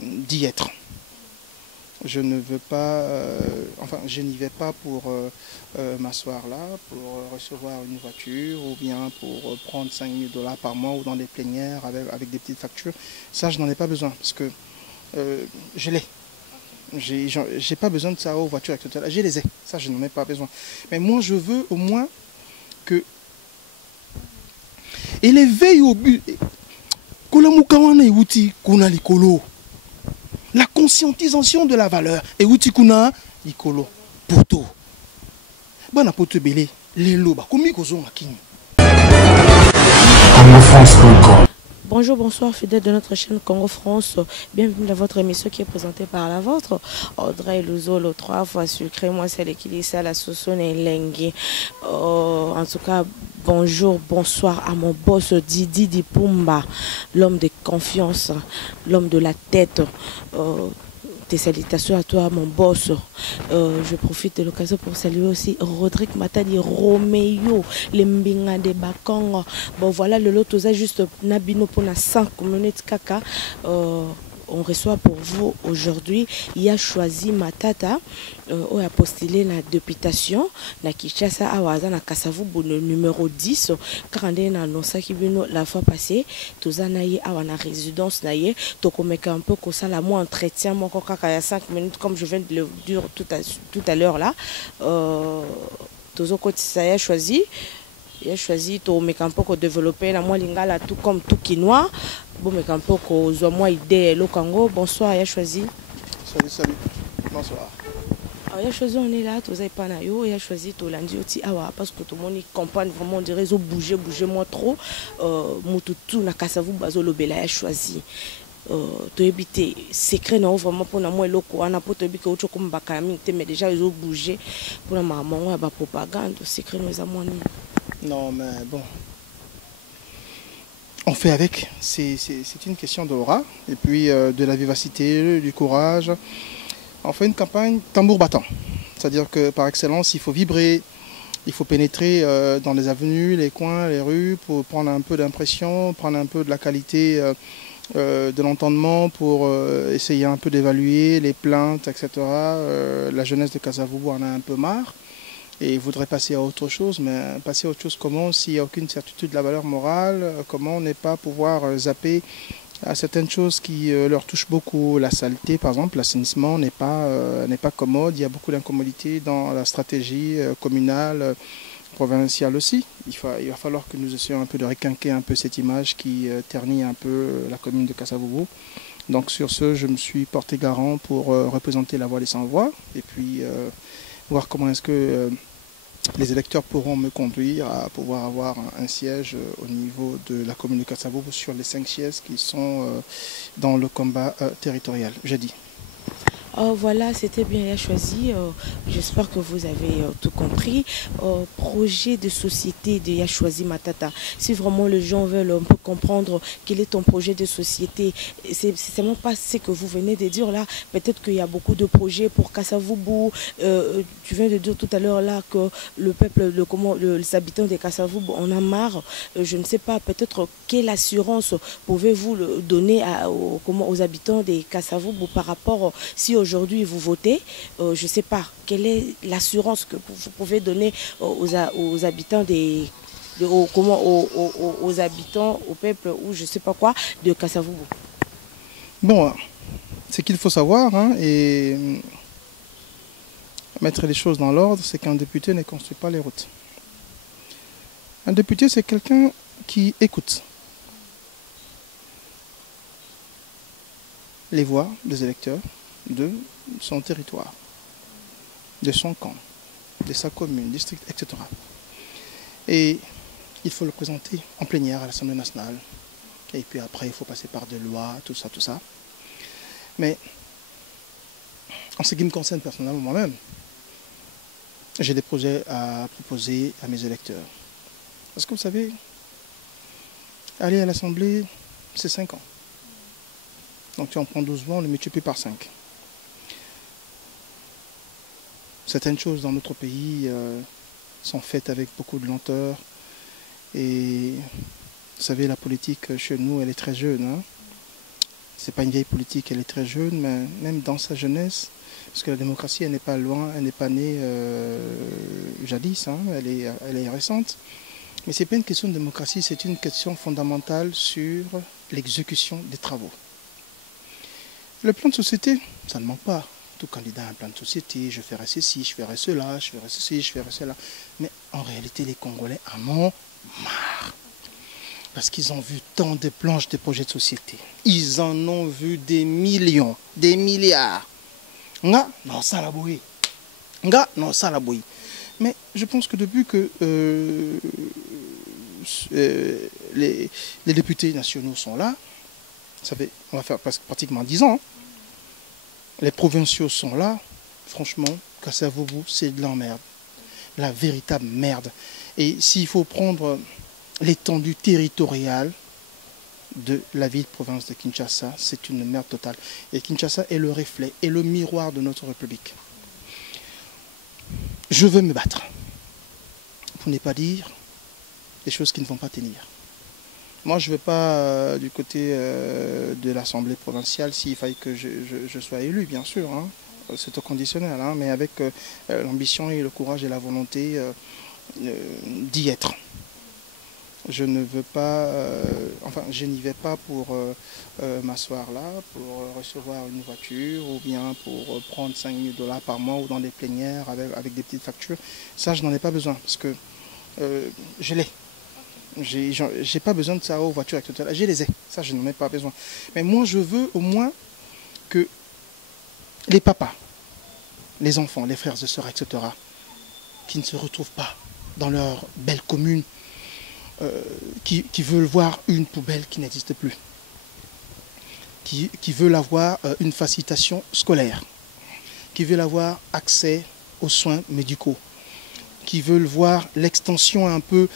d'y être. Je ne veux pas, enfin, je n'y vais pas pour m'asseoir là, pour recevoir une voiture ou bien pour prendre 5 000 $ par mois ou dans des plénières avec des petites factures. Ça, je n'en ai pas besoin parce que je l'ai. J'ai pas besoin de ça aux voitures, etc. Je les ai. Ça, je n'en ai pas besoin. Mais moi, je veux au moins que élever au but. La conscientisation de la valeur. Et outi kuna ikolo poto. Bana poto belé les loba komi kozo makini. Bonjour, bonsoir, fidèles de notre chaîne Congo France. Bienvenue dans votre émission qui est présentée par la vôtre. Audrey Luzolo, 3 fois sucré, moi c'est l'équilibre, la saucone et l'engue. En tout cas, bonjour, bonsoir à mon boss Didi Dipumba, l'homme de confiance, l'homme de la tête. Tes salutations à toi, mon boss. Je profite de l'occasion pour saluer aussi Rodrigue Matadi, Roméo, les Mbinga de Bakong. Bon, voilà, le lot a juste Nabino pour 5 minutes caca. On reçoit pour vous aujourd'hui, il a choisi Matata, on a postulé la députation, na Kinshasa à Waza, na Kasavu, le numéro 10, car on a annoncé la fois passée, tous en aïe à la résidence naïe, donc on met un peu comme ça, la moi entretien, mon coca, il y a 5 minutes, comme je viens de le dire tout à l'heure là, tous au côté ça a choisi. Il a choisi de me développer la moi lingala tout comme tout quinois. Bon me campo ko zo moi idée le Congo. Bonsoir, il a choisi. Salut. Bonsoir. Alors, il a choisi, on est là, tous les panayo, il a choisi tout lundi aussi parce que tout le monde comprend vraiment des réseaux bouger moi trop. Mututu na kasavu bazo lobela il a choisi. To éviter secret non vraiment pour na moi loko ana pour to éviter autre comme bakami mais déjà ils ont bougé pour la maman ba propagande secret nous amoni. Non, mais bon. On fait avec. C'est une question d'aura. Et puis de la vivacité, du courage. On fait une campagne tambour battant. C'est-à-dire que par excellence, il faut vibrer. Il faut pénétrer dans les avenues, les coins, les rues pour prendre un peu d'impression, prendre un peu de la qualité de l'entendement pour essayer un peu d'évaluer les plaintes, etc. La jeunesse de Kasavubu en a un peu marre. Et voudrait passer à autre chose, mais passer à autre chose comment s'il n'y a aucune certitude de la valeur morale, comment ne pas pouvoir zapper à certaines choses qui leur touchent beaucoup. La saleté, par exemple, l'assainissement n'est pas commode, il y a beaucoup d'incommodités dans la stratégie communale, provinciale aussi. Il va falloir que nous essayions un peu de requinquer un peu cette image qui ternit un peu la commune de Kasavubu. Donc sur ce, je me suis porté garant pour représenter la voix des sans-voix et puis voir comment est-ce que les électeurs pourront me conduire à pouvoir avoir un siège au niveau de la commune de Kasavubu sur les 5 sièges qui sont dans le combat territorial, j'ai dit. Voilà, c'était bien choisi. J'espère que vous avez tout compris. Projet de société de Yachoisi Matata. Si vraiment les gens veulent un peu comprendre quel est ton projet de société, c'est seulement pas ce que vous venez de dire là. Peut-être qu'il y a beaucoup de projets pour Kasavubu. Tu viens de dire tout à l'heure là que le peuple, les habitants de Kasavubu en a marre. Je ne sais pas, peut-être quelle assurance pouvez-vous donner aux habitants de Kasavubu par rapport si aujourd'hui vous votez, je ne sais pas, quelle est l'assurance que vous pouvez donner aux habitants aux habitants, au peuple ou je ne sais pas quoi de Kasavubu. Bon, ce qu'il faut savoir et mettre les choses dans l'ordre, c'est qu'un député ne construit pas les routes. Un député, c'est quelqu'un qui écoute les voix des électeurs de son territoire, de son camp, de sa commune, district, etc. Et il faut le présenter en plénière à l'Assemblée nationale. Et puis après, il faut passer par des lois, tout ça. Mais en ce qui me concerne personnellement moi-même, j'ai des projets à proposer à mes électeurs. Parce que vous savez, aller à l'Assemblée, c'est 5 ans. Donc tu en prends 12 mois, on le multiplie par 5. Certaines choses dans notre pays sont faites avec beaucoup de lenteur. Et vous savez, la politique chez nous, elle est très jeune. C'est pas une vieille politique, elle est très jeune, mais même dans sa jeunesse, parce que la démocratie, elle n'est pas loin, elle n'est pas née jadis, hein, elle est récente. Mais ce n'est pas une question de démocratie, c'est une question fondamentale sur l'exécution des travaux. Le plan de société, ça ne manque pas. Tout candidat a un plan de société, je ferai ceci, je ferai cela, je ferai ceci, je ferai cela. Mais en réalité, les Congolais en ont marre. Parce qu'ils ont vu tant de planches de projets de société. Ils en ont vu des millions, des milliards. Nga, non, ça la bouille. Nga, non, ça la bouille. Mais je pense que depuis que les députés nationaux sont là, ça fait, on va faire pratiquement 10 ans, hein. Les provinciaux sont là, franchement, Kassavoubou, c'est de l'emmerde. La véritable merde. Et s'il faut prendre l'étendue territoriale de la ville-province de Kinshasa, c'est une merde totale. Et Kinshasa est le reflet et le miroir de notre République. Je veux me battre, pour ne pas dire des choses qui ne vont pas tenir. Moi, je ne vais pas du côté de l'Assemblée provinciale s'il faille que je sois élu, bien sûr. Hein. C'est au conditionnel, hein, mais avec l'ambition et le courage et la volonté d'y être. Je ne veux pas, enfin, je n'y vais pas pour m'asseoir là, pour recevoir une voiture ou bien pour prendre 5 000 $ par mois ou dans des plénières avec des petites factures. Ça, je n'en ai pas besoin parce que je l'ai. J'ai pas besoin de ça aux voitures, etc. Je les ai. Ça, je n'en ai pas besoin. Mais moi, je veux au moins que les papas, les enfants, les frères et sœurs, etc., qui ne se retrouvent pas dans leur belle commune, qui veulent voir une poubelle qui n'existe plus, qui veulent avoir une facilitation scolaire, qui veulent avoir accès aux soins médicaux, qui veulent voir l'extension un peu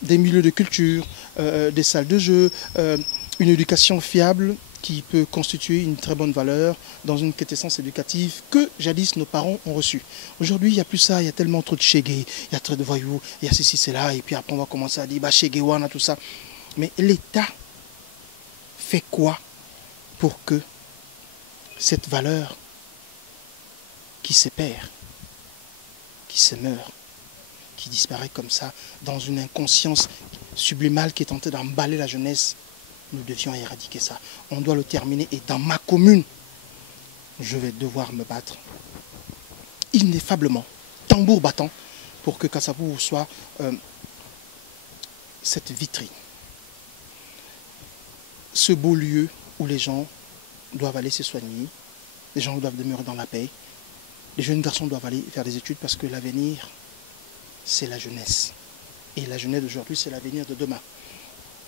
des milieux de culture, des salles de jeu, une éducation fiable qui peut constituer une très bonne valeur dans une quintessence éducative que jadis nos parents ont reçue. Aujourd'hui, il n'y a plus ça, il y a tellement trop de chégués, il y a trop de voyous, il y a ceci, cela, et puis après on va commencer à dire bah chéguéwana, tout ça. Mais l'État fait quoi pour que cette valeur qui se perd, qui se meurt, qui disparaît comme ça, dans une inconscience sublimale qui est tentée d'emballer la jeunesse, nous devions éradiquer ça. On doit le terminer et dans ma commune, je vais devoir me battre ineffablement, tambour battant, pour que Kassavoubou soit cette vitrine. Ce beau lieu où les gens doivent aller se soigner, les gens doivent demeurer dans la paix, les jeunes garçons doivent aller faire des études parce que l'avenir, c'est la jeunesse. Et la jeunesse d'aujourd'hui, c'est l'avenir de demain.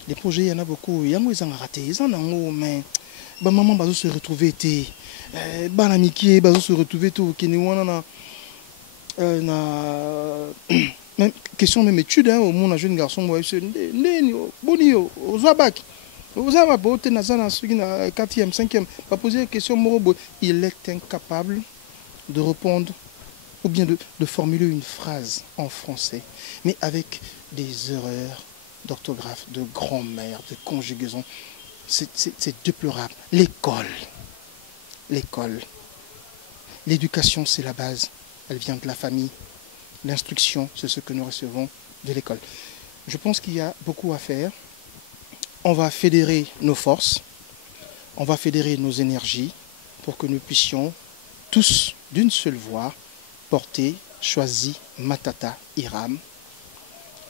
Les projets, il y en a beaucoup. Il y en a qui ont raté. Ils en ont, mais maman va se retrouver. Banamiki va se retrouver. Question même étude, au monde, un jeune garçon, il est incapable de répondre ou bien de formuler une phrase en français, mais avec des erreurs d'orthographe, de grammaire, de conjugaison. C'est déplorable. L'école. L'éducation, c'est la base. Elle vient de la famille. L'instruction, c'est ce que nous recevons de l'école. Je pense qu'il y a beaucoup à faire. On va fédérer nos forces. On va fédérer nos énergies pour que nous puissions tous, d'une seule voix, porter, choisi Matata Hiram,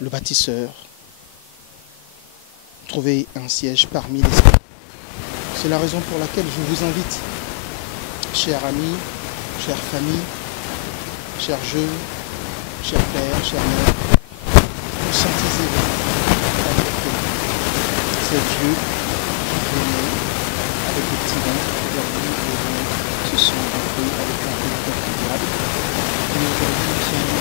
le bâtisseur, trouver un siège parmi les... C'est la raison pour laquelle je vous invite, chers amis, chères familles, chers jeunes, chers pères, chers mères, conscientisez-vous avec ces vieux qui venaient avec des petits vents, aujourd'hui se sont rencontrés avec un peu de diable. Et aujourd'hui, nous sommes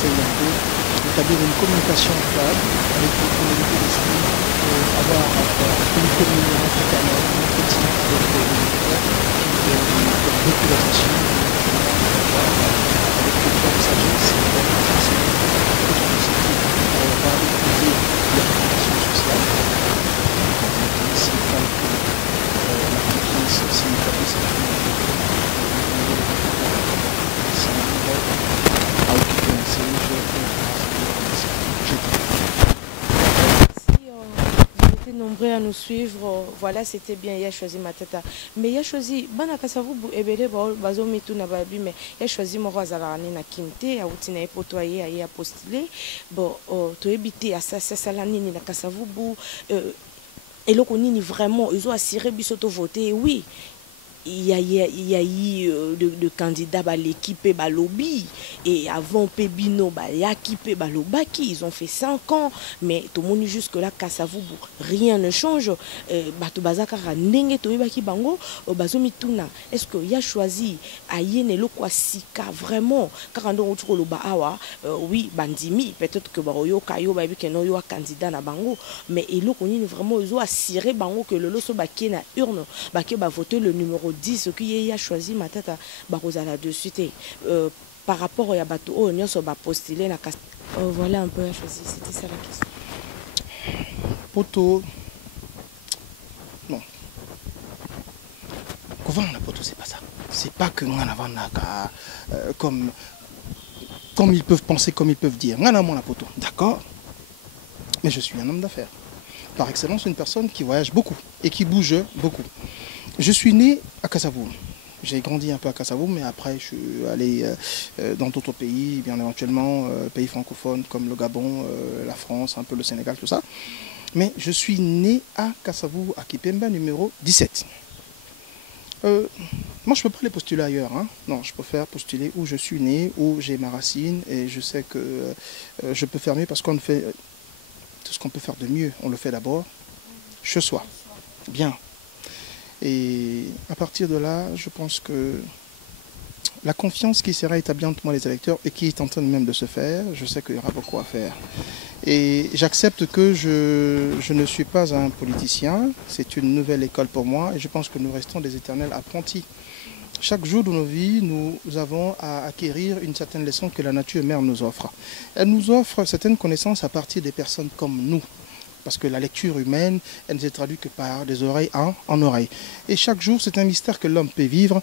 essaye un peu d'établir une communication stable avec les communautés d'esprit, avoir une communion fraternelle, un entretien avec les militaires qui portent beaucoup d'attention, avec beaucoup de sagesse, on va épouser les relations sociales. C'est pas que la confiance signifie c'est nombreux à nous suivre, voilà, c'était bien, il a choisi ma tête. Mais il a choisi, bana kasavu ebele bazo mitu na babi, mais il a choisi mon roi zalani na kinte, a outina epotoye, a postulé, bon, to ebité à ça, ça la nini na kasavu bu, et le nini vraiment, ils ont assuré bisoto voter, oui. Il y a eu de candidats à l'équipe Balobi et avant Pebino l'équipe Balobaki, ils ont fait 5 ans, mais tout le monde jusque là Kassavou rien ne change. Bato bazakara nenge to ibaki bango bazomituna. Est-ce que y a choisi ayene lokwa sika vraiment car ndo otro lo baawa oui bandimi peut-être que baroyo kayo ba bi no yo candidat na bango, mais eloko nini vraiment ils ont assuré bango que le loso baké na urne baké ba voter le numéro 10 ce qui a choisi ma tête barozala de suite par rapport à bateau on y a postulé la voilà un peu à choisir, c'était ça la question. Poto non comment la poto c'est pas ça, c'est pas que comme ils peuvent penser, comme ils peuvent dire ngana mon la poto, d'accord, mais je suis un homme d'affaires par excellence, une personne qui voyage beaucoup et qui bouge beaucoup. Je suis né à Kassavoum. J'ai grandi un peu à Kassavoum, mais après je suis allé dans d'autres pays, bien éventuellement pays francophones comme le Gabon, la France, un peu le Sénégal, tout ça. Mais je suis né à Kassavou, à Kipemba, numéro 17. Moi, je ne peux pas les postuler ailleurs. Hein. Non, je préfère postuler où je suis né, où j'ai ma racine, et je sais que je peux faire mieux parce qu'on fait tout ce qu'on peut faire de mieux. On le fait d'abord chez soi. Bien. Et à partir de là, je pense que la confiance qui sera établie entre moi et les électeurs et qui est en train même de se faire, je sais qu'il y aura beaucoup à faire. Et j'accepte que je ne suis pas un politicien, c'est une nouvelle école pour moi et je pense que nous restons des éternels apprentis. Chaque jour de nos vies, nous avons à acquérir une certaine leçon que la nature mère nous offre. Elle nous offre certaines connaissances à partir des personnes comme nous. Parce que la lecture humaine, elle ne se traduit que par des oreilles en oreille. Et chaque jour, c'est un mystère que l'homme peut vivre.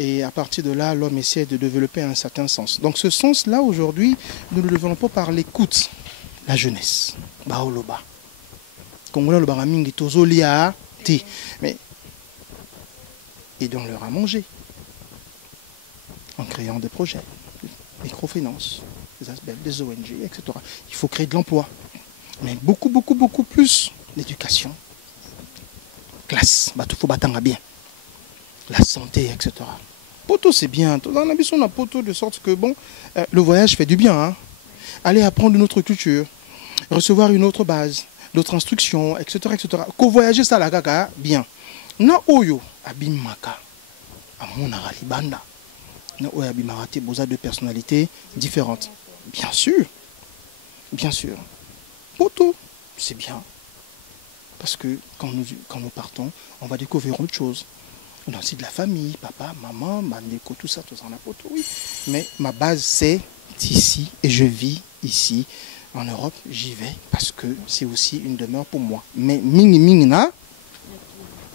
Et à partir de là, l'homme essaie de développer un certain sens. Donc ce sens-là, aujourd'hui, nous ne le développons pas par l'écoute. La jeunesse. Baoloba. Mais aidons-leur à manger. En créant des projets, microfinance, des aspects, des ONG, etc. Il faut créer de l'emploi. Mais beaucoup plus l'éducation, classe, il faut battre bien, la santé, etc. Poto c'est bien, dans la mission on a poto de sorte que bon, le voyage fait du bien, hein. Aller apprendre une autre culture, recevoir une autre base, d'autres instructions, etc. etc. Qu'on voyager ça la gaga, bien. Na oyo abimaka, amona libanda, na oyo abimaka boza de personnalités différentes, bien sûr, bien sûr. Poto, c'est bien. Parce que quand nous partons, on va découvrir autre chose. On a aussi de la famille, papa, maman, Mandeko, tout ça en a poto, oui. Mais ma base, c'est ici et je vis ici. En Europe, j'y vais parce que c'est aussi une demeure pour moi. Mais mingina,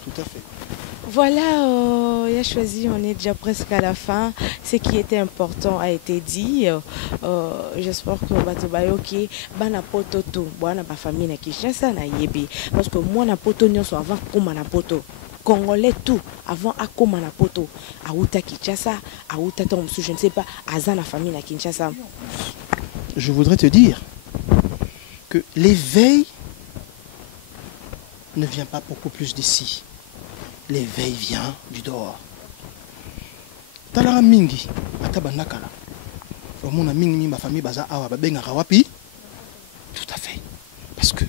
tout à fait. Voilà, il a choisi, on est déjà presque à la fin. Ce qui était important a été dit. J'espère que Batobayoki, bana poto tout, bana ba famille na Kinshasa na yebi. Parce que moi na poto nyonso avant koma na poto. Congolais tout avant à koma na poto. Aouta Kinshasa, aouta Tomsou, je ne sais pas, aza na famille na Kinshasa. Je voudrais te dire que l'éveil ne vient pas beaucoup plus d'ici. L'éveil vient du dehors. Talara mingi, atabandakala. Omona mingi ma famille baza awa babenga wapi? Tout à fait. Parce que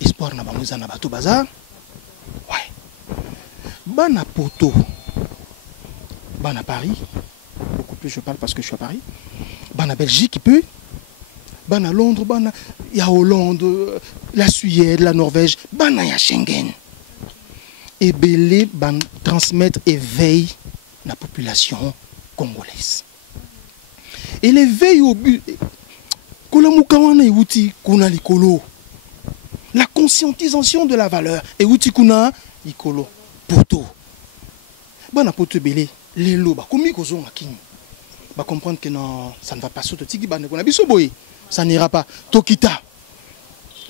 espoir na bamuza na bato baza. Ouais. Bana poto. Bana Paris. Beaucoup plus je parle parce que je suis à Paris. Bana Belgique, il peut. Bana Londres, bana, il y a Hollande, la Suède, la Norvège, bana ya Schengen. Et belé ban transmettre éveil la population congolaise. Et l'éveil au but, la conscientisation de la valeur et outi kuna ikolo poto. Bana poto belé les lots ba komi kozo makini. Ba comprendre que non, ça ne va pas sauter tiki bana kona biso boy. Ça n'ira pas. Tokita.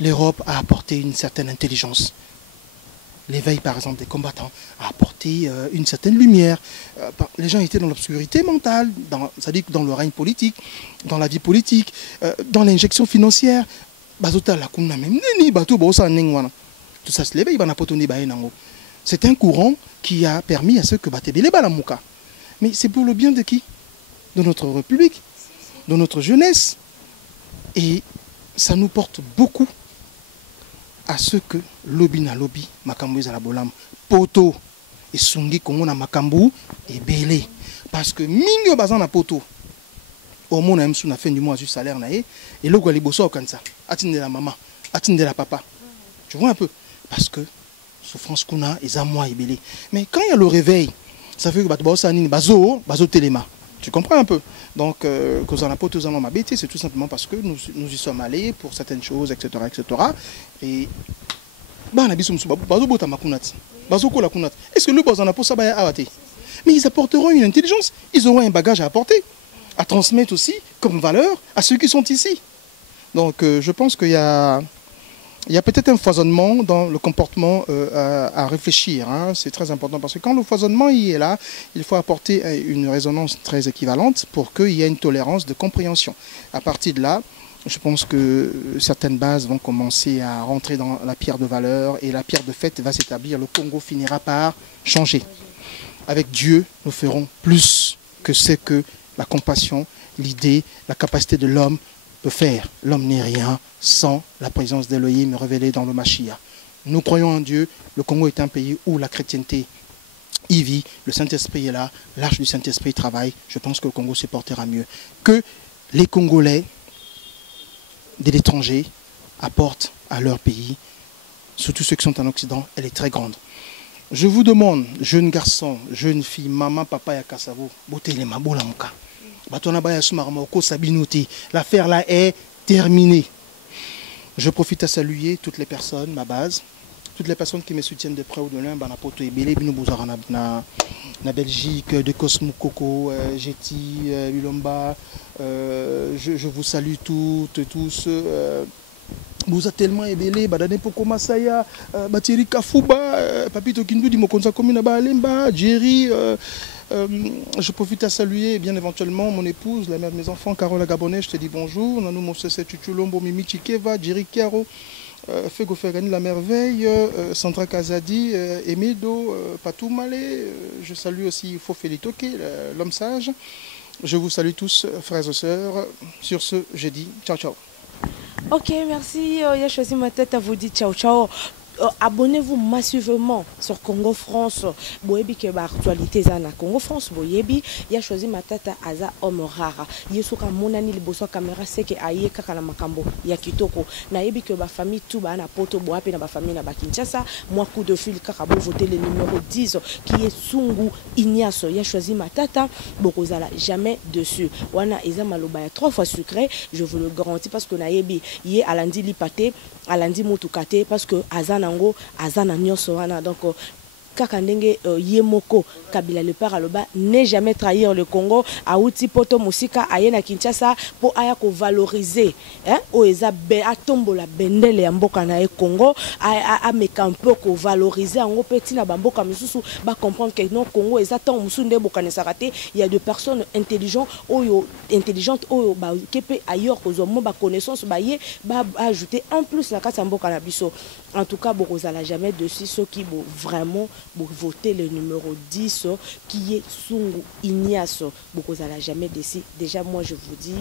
L'Europe a apporté une certaine intelligence. L'éveil, par exemple, des combattants a apporté une certaine lumière. Les gens étaient dans l'obscurité mentale, c'est-à-dire dans le règne politique, dans la vie politique, dans l'injection financière. Tout ça, c'est l'éveil. C'est un courant qui a permis à ceux que Batebele Balamuka. Mais c'est pour le bien de qui? De notre République, de notre jeunesse. Et ça nous porte beaucoup à ce que lobby na lobby, makambu za la bolam, poto, et sungi kongo na makambu, et belé. Parce que mingo bazan na poto, au moins on a la fin du mois du salaire naé, et le gars liboso au kansa, atinde la maman, atinde la papa. Tu vois un peu? Parce que souffrance qu'on a, ils ont moins et belé. Mais quand il y a le réveil, ça fait que bazo téléma. Tu comprends un peu? Donc, c'est tout simplement parce que nous y sommes allés pour certaines choses, etc. etc. Et est-ce que le Bozana pour ça va arrêter? Mais ils apporteront une intelligence, ils auront un bagage à apporter, à transmettre aussi comme valeur à ceux qui sont ici. Donc, je pense qu'il y a peut-être un foisonnement dans le comportement à réfléchir. Hein. C'est très important parce que quand le foisonnement il est là, il faut apporter une résonance très équivalente pour qu'il y ait une tolérance de compréhension. À partir de là, je pense que certaines bases vont commencer à rentrer dans la pierre de valeur et la pierre de fait va s'établir. Le Congo finira par changer. Avec Dieu, nous ferons plus que ce que la compassion, l'idée, la capacité de l'homme peut faire. L'homme n'est rien sans la présence d'Elohim révélée dans le Mashiach. Nous croyons en Dieu. Le Congo est un pays où la chrétienté y vit. Le Saint-Esprit est là. L'arche du Saint-Esprit travaille. Je pense que le Congo se portera mieux. Que les Congolais de l'étranger apportent à leur pays, surtout ceux qui sont en Occident, elle est très grande. Je vous demande, jeunes garçons, jeunes filles, maman, papa, yakasavo, beauté les maboula mouka. L'affaire là est terminée. Je profite à saluer toutes les personnes, ma base, toutes les personnes qui me soutiennent de près ou de loin, na Belgique, de Cosmo Coco, Jeti, Ulomba. Je vous salue toutes et tous. Vous êtes tellement ébélé, Badane Poko Masaya, Batiri Kafouba, Papito Kindu, Dimokonsa Komina Balemba, Jerry. Je profite à saluer bien éventuellement mon épouse, la mère de mes enfants, Carola Gabonais, je te dis bonjour. Nanou Mosese Tuchulombo, Mimi Chikeva, Jerry Kiaro, Fego Fergani La Merveille, Sandra Kazadi, Emedo, Patou Malé. Je salue aussi Fofeli Toke, l'homme sage. Je vous salue tous, frères et sœurs. Sur ce, je dis ciao ciao. Ok, merci. Il a choisi ma tête à vous dire ciao ciao. Abonnez-vous massivement sur Congo France. Boyebi que actualité zana Congo France boyebi il a choisi ma tête aza homme rare. Yesuka monani liboso caméra c'est que aye kaka na makambo ya kitoko. Na yebi que ba famille tout ba na poto boape na ba famille na ba Kinshasa. Moi coup de fil kaka bo voter le numéro 10 qui est Sungu Ignace. Il a choisi ma tête bokozala jamais dessus. Wana eza maloba ya 3 fois sucré, je vous le garantis parce que na yebi yé alandi lipate, alandi mutukate parce que azana azana nyonso wana donc kaka ndenge Yemoko Kabila le père aloba n'est jamais trahir le Congo auti poto musika ayena Kinshasa pour aya ko valoriser o eza be atombola bendele ya mboka na Congo a meka un peu ko valoriser ngo petit na bamboka misusu ba comprendre que non Congo eza tant musunde boka ne sarate il y a des personnes intelligentes oyo ba kepe ailleurs ko zo mo ba connaissance ba ye ba ajouter en plus la kasa mboka na biso. En tout cas bokozala jamais dessus ceux qui vraiment voter le numéro 10 qui est Sungu Ignace. Bokozala jamais dessus. Déjà moi je vous dis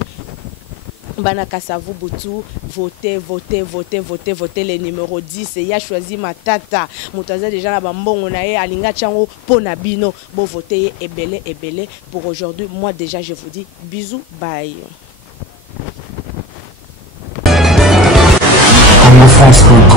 Banaka Savou Boutou, votez le numéro 10 et il a choisi ma tata. Moutaza déjà la bambon on a alinga chango ponabino. Bon voter et belé pour aujourd'hui. Moi déjà je vous dis bisous, bye. France.com.